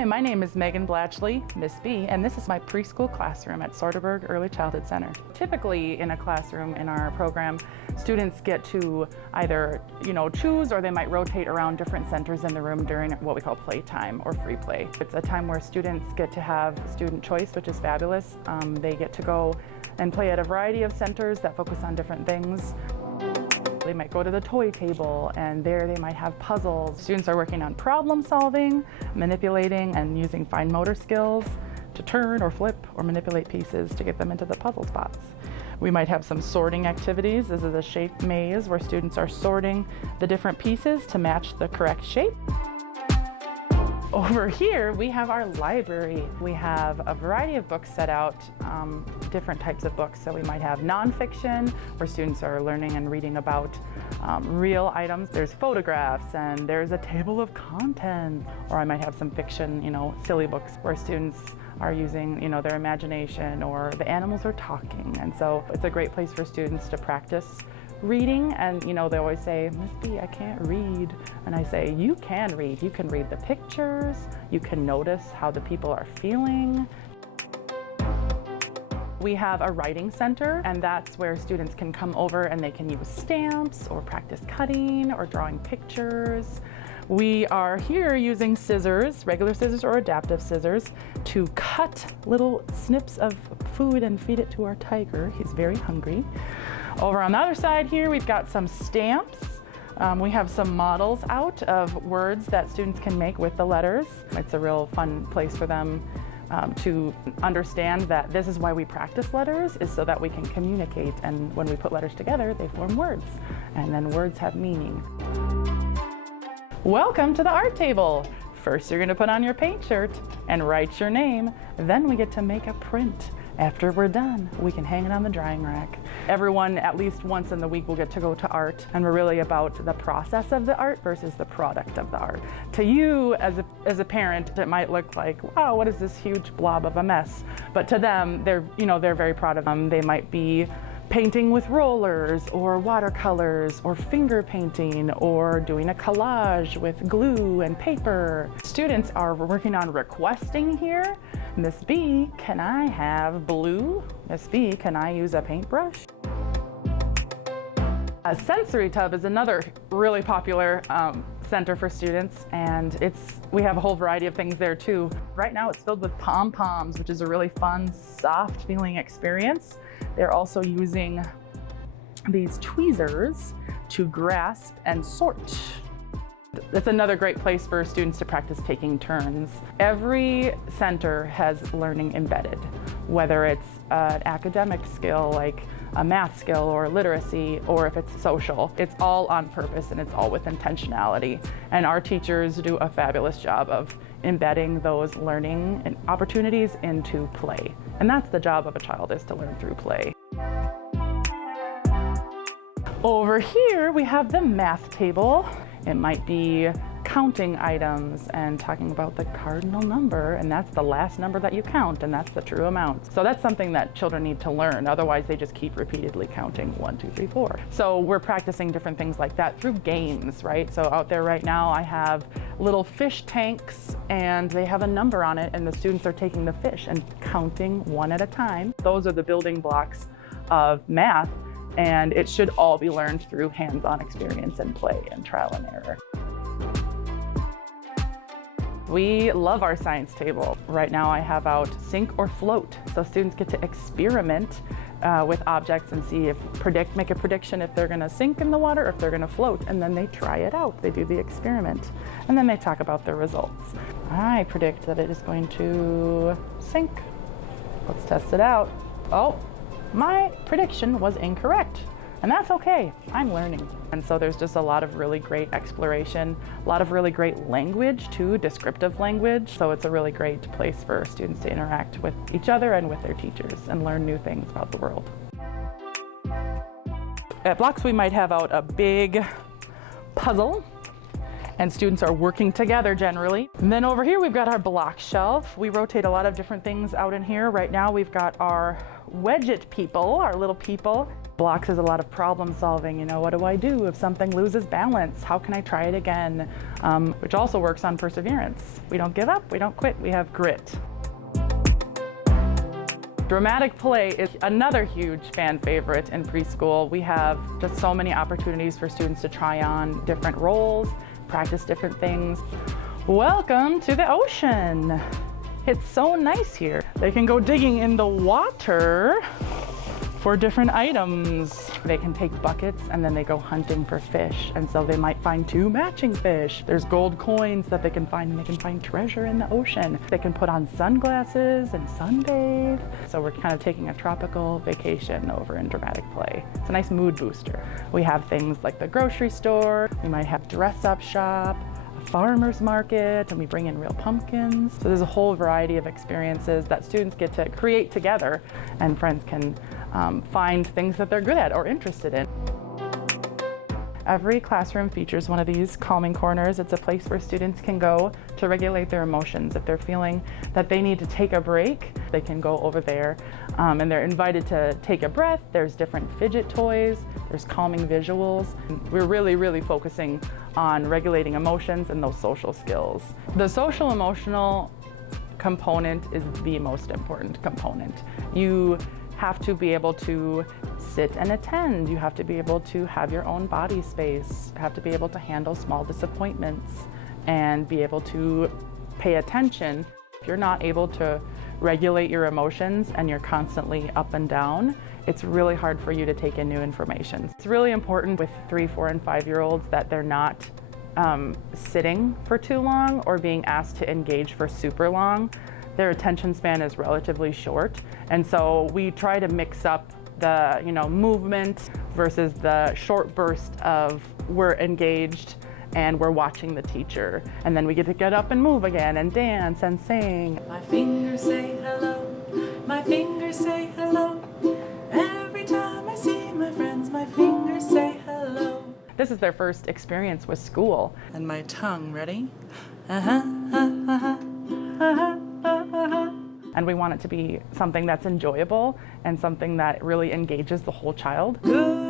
Hi, my name is Megan Blatchley, Miss B, and this is my preschool classroom at Sorteberg Early Childhood Center. Typically in a classroom in our program, students get to either, choose, or they might rotate around different centers in the room during what we call playtime or free play. It's a time where students get to have student choice, which is fabulous. They get to go and play at a variety of centers that focus on different things. They might go to the toy table, and there they might have puzzles. Students are working on problem solving, manipulating, and using fine motor skills to turn or flip or manipulate pieces to get them into the puzzle spots. We might have some sorting activities. This is a shape maze where students are sorting the different pieces to match the correct shape. Over here, we have our library. We have a variety of books set out, different types of books. So we might have nonfiction, where students are learning and reading about real items. There's photographs, and there's a table of contents. Or I might have some fiction, silly books where students are using, their imagination, or the animals are talking. And so it's a great place for students to practice reading. And they always say, Miss B, I can't read. And I say, you can read. You can read the pictures. You can notice how the people are feeling. We have a writing center, and that's where students can come over and they can use stamps or practice cutting or drawing pictures. We are here using scissors, regular scissors or adaptive scissors, to cut little snips of food and feed it to our tiger. He's very hungry. Over on the other side here, we've got some stamps. We have some models out of words that students can make with the letters. It's a real fun place for them to understand that this is why we practice letters, is so that we can communicate. And when we put letters together, they form words. And then words have meaning. Welcome to the art table. First, you're going to put on your paint shirt and write your name. Then we get to make a print. After we're done, we can hang it on the drying rack. Everyone, at least once in the week, will get to go to art, and we're really about the process of the art versus the product of the art. To you, as a parent, it might look like, wow, what is this huge blob of a mess? But to them, they're very proud of them. They might be painting with rollers or watercolors or finger painting or doing a collage with glue and paper. Students are working on requesting here. Miss B, can I have blue? Miss B, can I use a paintbrush? A sensory tub is another really popular center for students, and we have a whole variety of things there too. Right now it's filled with pom-poms, which is a really fun, soft feeling experience. They're also using these tweezers to grasp and sort. That's another great place for students to practice taking turns. Every center has learning embedded, whether it's an academic skill like a math skill or literacy, or if it's social. It's all on purpose and it's all with intentionality. And our teachers do a fabulous job of embedding those learning and opportunities into play. And that's the job of a child, is to learn through play. Over here, we have the math table. It might be counting items and talking about the cardinal number, and that's the last number that you count, and that's the true amount. So that's something that children need to learn. Otherwise, they just keep repeatedly counting 1, 2, 3, 4. So we're practicing different things like that through games, right? So out there right now, I have little fish tanks, and they have a number on it, and the students are taking the fish and counting one at a time. Those are the building blocks of math. And it should all be learned through hands-on experience and play and trial and error. We love our science table. Right now I have out sink or float. So students get to experiment with objects and see make a prediction if they're gonna sink in the water or if they're gonna float. And then they try it out. They do the experiment. And then they talk about their results. I predict that it is going to sink. Let's test it out. Oh. My prediction was incorrect, and that's okay. I'm learning. And so there's just a lot of really great exploration, a lot of really great language too, descriptive language. So it's a really great place for students to interact with each other and with their teachers and learn new things about the world. At blocks, we might have out a big puzzle, and students are working together generally. And then over here, we've got our block shelf. We rotate a lot of different things out in here. Right now, we've got our wedget people, our little people. Blocks is a lot of problem solving. You know, what do I do if something loses balance? How can I try it again? Which also works on perseverance. We don't give up, we don't quit, we have grit. Dramatic play is another huge fan favorite in preschool. We have just so many opportunities for students to try on different roles, practice different things. Welcome to the ocean. It's so nice here. They can go digging in the water for different items. They can take buckets and then they go hunting for fish, and so they might find 2 matching fish. There's gold coins that they can find, and they can find treasure in the ocean. They can put on sunglasses and sunbathe. So we're kind of taking a tropical vacation over in dramatic play. It's a nice mood booster. We have things like the grocery store, we might have dress-up shop, a farmer's market, and we bring in real pumpkins. So there's a whole variety of experiences that students get to create together, and friends can find things that they're good at or interested in. Every classroom features one of these calming corners. It's a place where students can go to regulate their emotions. If they're feeling that they need to take a break, they can go over there, and they're invited to take a breath. There's different fidget toys, there's calming visuals. We're really focusing on regulating emotions and those social skills. The social emotional component is the most important component. You have to be able to sit and attend. You have to be able to have your own body space, have to be able to handle small disappointments, and be able to pay attention. If you're not able to regulate your emotions and you're constantly up and down, it's really hard for you to take in new information. It's really important with 3, 4, and 5-year-olds that they're not sitting for too long or being asked to engage for super long. Their attention span is relatively short, and so we try to mix up the movement versus the short burst of we're engaged and we're watching the teacher, and then we get to get up and move again and dance and sing. My fingers say hello, my fingers say hello. Every time I see my friends, my fingers say hello. This is their first experience with school. And my tongue, ready? And we want it to be something that's enjoyable and something that really engages the whole child. Good